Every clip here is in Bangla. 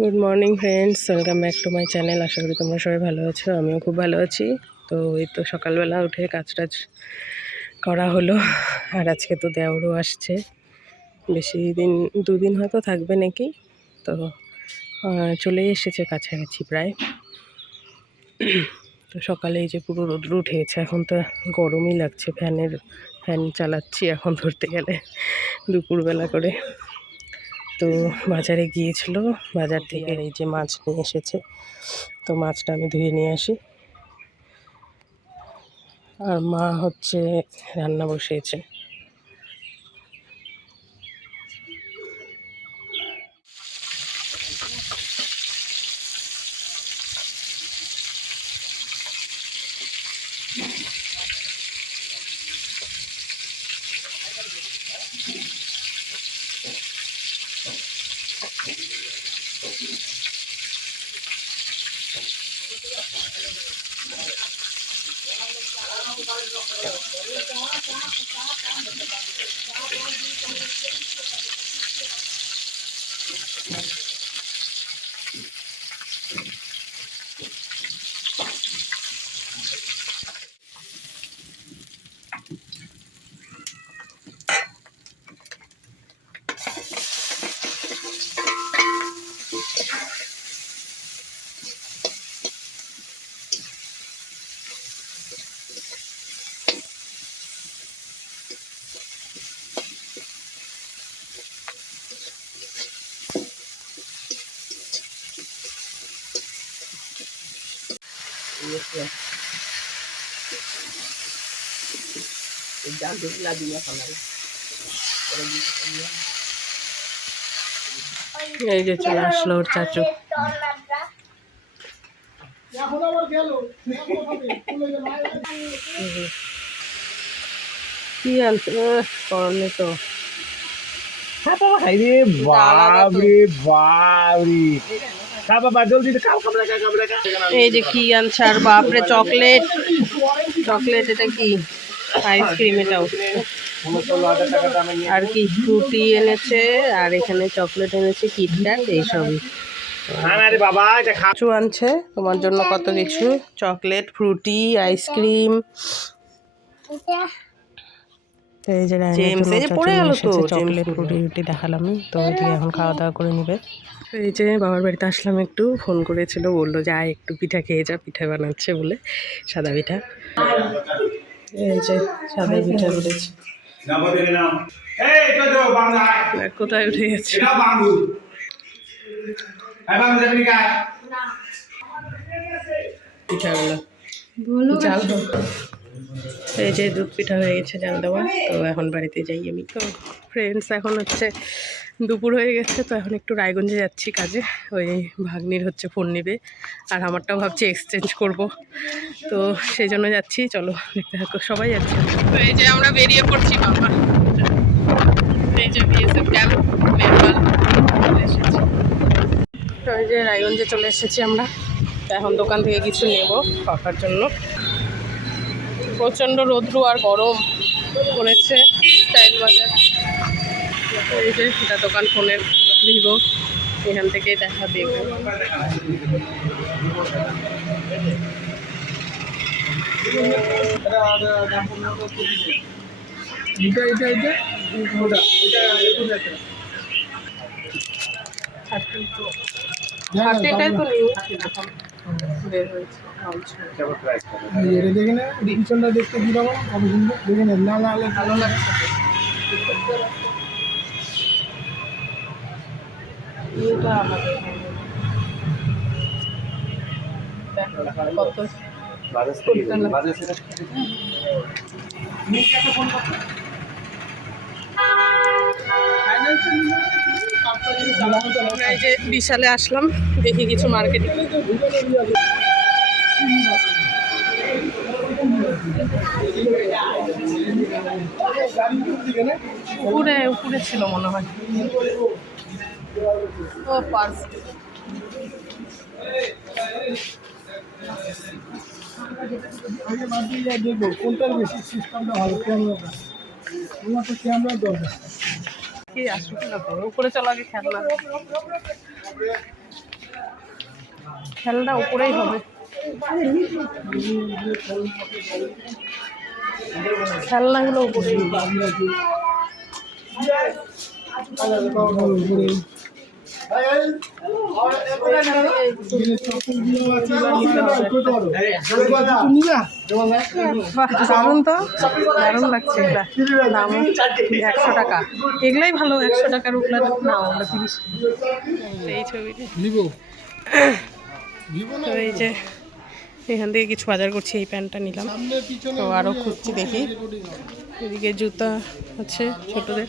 Good morning friends welcome back to my channel আশা করি তোমরা সবাই ভালো আছো, আমিও খুব ভালো আছি। তো এই তো সকালবেলা উঠে কাজ টাজ করা হলো, আর আজকে তো দেওরও আসছে। বেশি দিন, দুদিন হয়তো থাকবে নাকি? তো চলেই এসেছে কাছাকাছি প্রায়। তো সকালে এই যে পুরো রোদ্র উঠেছে, এখন তো গরমই লাগছে। ফ্যানের, ফ্যান চালাচ্ছি এখন ধরতে গেলে দুপুরবেলা করে। তো বাজারে গিয়েছিল, বাজার থেকে এই যে মাছ নিয়ে এসেছে। তো মাছটা আমি ধুয়ে নিয়ে আসি। আর মা হচ্ছে রান্না বসিয়েছে। Thank you. এই যে চলে আসলো ওর চাচু। কি আনছে? করলে তো। হ্যাঁ বাবা খাই রে বাপ রে বাপ রে খা বাবা জলদি খাও খা খা এই যে কি আনছে আর বাপরে চকলেট। চকলেট এটা কি? আইসক্রিম এটাও আর কি ফ্রুটি এনেছে আর এখানে চকলেট এনেছে কিটক্যাট এইসবই। কিছু আনছে তোমার জন্য কত কিছু? Chocolate Frooti ice cream. Chocolate Frooti রুটি দেখালাম। তো এদিকে এখন খাওয়া দাওয়া করে নিবে। এই যে বাবার বাড়িতে আসলাম একটু ফোন করেছিল বলল যে আয় একটু পিঠা খেয়ে যা পিঠা বানাচ্ছে বলে সাদা পিঠা। এই যে সাদা পিঠা করেছে। আর কোথায় উঠে গেছে? এটা বাংলু এই বাংলু যাবি কা পিঠাগুলো এই যে দুধ পিঠা হয়ে গেছে জাল দেওয়া, তো এখন বাড়িতে যাই আমি। তো ফ্রেন্ডস এখন হচ্ছে দুপুর হয়ে গেছে, তো এখন একটু রায়গঞ্জে যাচ্ছি কাজে। ওই ভাগ্নির হচ্ছে ফোন নেবে, আর আমারটাও ভাবছি এক্সচেঞ্জ করব। তো সেই জন্য যাচ্ছি, চলো দেখতে থাকো, সবাই যাচ্ছে। তো এই যে আমরা বেরিয়ে পড়ছি বাবা। এই যে বিএসএফ ক্যাম্প এসেছি। তো এই যে রায়গঞ্জে চলে এসেছি আমরা। এখন দোকান থেকে কিছু নেব পাকার জন্য। প্রচণ্ড রৌদ্র আর গরম পড়েছে স্টাইল বাজার। এই যে এটা দোকান ফোনের ভিভো এখান থেকে দেখা দেখব এটা এটা এটা? ওটা এটা এটা হাতেটাই তো নিউ বের হয়েছে। এটা দেখে না পিছনটা দেখতে কীরকম কত সুন্দর দেখে না না না না ভালো লাগছে। এটা আমাদের কত? আমরা এই যে বিশালে আসলাম, দেখি কিছু মার্কেটিং উপরে উপরে ছিল মনে হয়। ও, পার্স। কোনটার বেশি সিস্টেমটা ভালো? তো ক্যামেরা দরকার। কি আসুক না তো? উপরে চলো আগে খেলনা। খেলনা উপরেই হবে। খেলনাগুলো উপরেই। একশো টাকা। এগুলাই ভালো একশো টাকার উপরে না আমরা তিরিশ এই ছবিটা তো এই যে এখান থেকে কিছু বাজার করছি এই প্যান্টটা নিলাম তো আরও খুঁজছি দেখি এদিকে জুতা আছে ছোটদের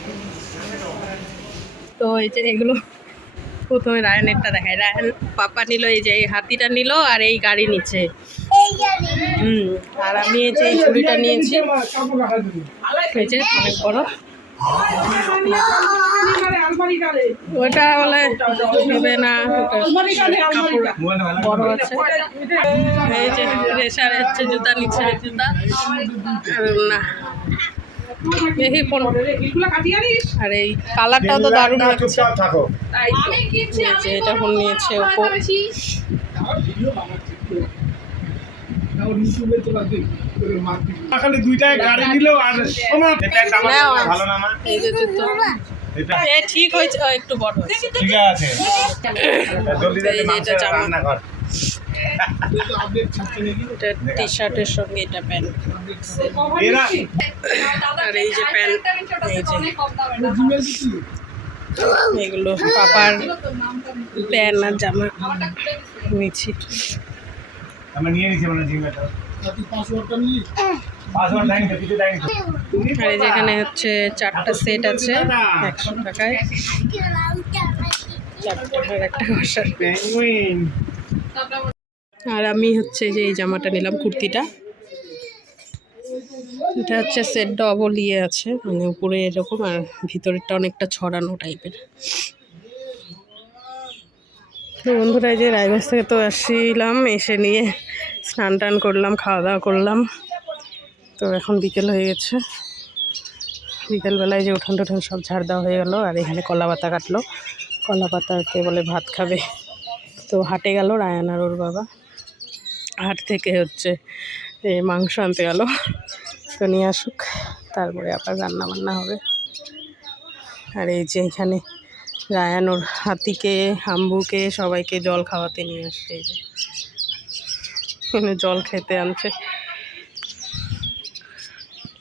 তো এই যে এগুলো প্রথমে রায়নেরটা দেখায়। রায়ন পাপা নিল, এই যে এই হাতিটা নিল আর এই গাড়ি নিচ্ছে। হুম, আর আমি এই যে এই ছুরিটা নিয়েছি। অনেক বড়। ওটা বলে হবে না বড় আছে। এই যে রেশার হচ্ছে জুতা নিচ্ছে, জুতা। না। দেখি কোন আর এই কালারটাও তো দারুণ লাগছে এটা ফোন নিয়েছে ওপো ঠিক হয়েছে একটু বড় ঠিক আছে জলদি এই যে জলদি এটা টি শার্টের সঙ্গে এটা প্যান্ট আর এই যে প্যান্ট এই যে। এগুলো পাপার প্যান্ট আর জামা নিচ্ছি। আমরা নিয়ে নিছি মানে জিম্মাটা পাসওয়ার্ড দেয়নি তো কিছু দেয়নি তো। আর এই যে হচ্ছে চারটা সেট আছে একশো টাকায়। চারটা একটা পেঙ্গুইন আর আমি হচ্ছে যে এই জামাটা নিলাম, কুর্তিটা। এটা হচ্ছে সেট ডবল ইয়ে আছে মানে উপরে এরকম আর ভিতরেরটা অনেকটা ছড়ানো টাইপের তো বন্ধুরা যে রায়গঞ্জ থেকে তো আসছিলাম, এসে নিয়ে স্নান টান করলাম, খাওয়া দাওয়া করলাম। তো এখন বিকেল হয়ে গেছে। বিকেলবেলায় যে উঠান টুঠান সব ঝাড় দেওয়া হয়ে গেলো, আর এখানে কলা পাতা কাটলো। কলা পাতাতে বলে ভাত খাবে। তো হাটে গেল রায়ান ওর বাবা। হাট থেকে হচ্ছে মাংস আনতে গেল। তো নিয়ে আসুক, তারপরে আবার রান্না বান্না হবে। আর এই যে এখানে রায়ান ওর হাতিকে, হাম্বুকে সবাইকে জল খাওয়াতে নিয়ে আসছে এই যে। এখানে জল খেতে আনছে।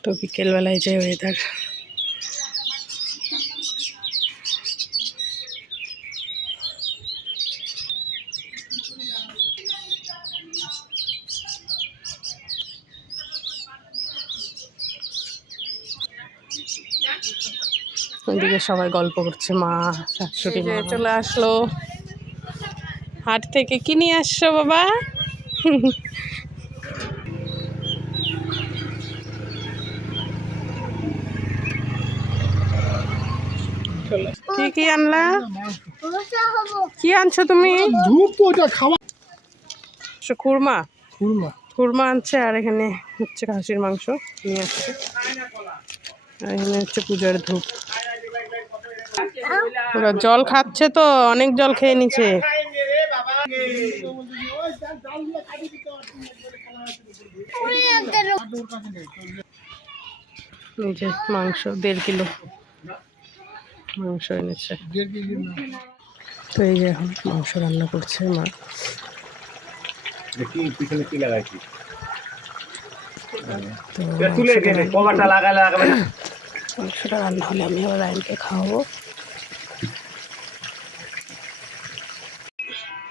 তো বিকেলবেলায় যে ওয়েদার ওইদিকে সবাই গল্প করছে মা শাশুড়ি মা। চলে আসলো। হাট থেকে কি নিয়ে আসছো বাবা? কি কি আনলা? কি আনছো তুমি? ধূপ তো ওটা খাওয়া আচ্ছা, খুরমা। খুরমা। খুরমা আনছে আর এখানে হচ্ছে খাসির মাংস নিয়ে আসছে। আর এখানে হচ্ছে পূজার ধূপ। জল খাচ্ছে তো অনেক জল খেয়ে এই যে মাংস দেড় কিলো। মাংস এনেছে। তো এই যে এখন মাংস রান্না করছে মা। তো মাংসটা রান্না হলে আমি আবার রায়নকে খাওয়াবো।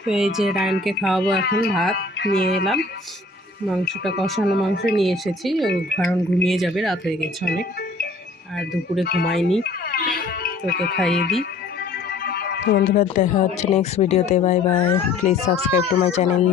তো এই যে রায়নকে খাওয়াবো এখন ভাত, নিয়ে এলাম। মাংসটা কষানো মাংস নিয়ে এসেছি, ও কারণ ঘুমিয়ে যাবে, রাত হয়ে গেছে অনেক। আর দুপুরে ঘুমায়নি, তোকে খাইয়ে দিই। বন্ধুরা, দেখা হচ্ছে নেক্সট ভিডিওতে bye bye please subscribe to my channel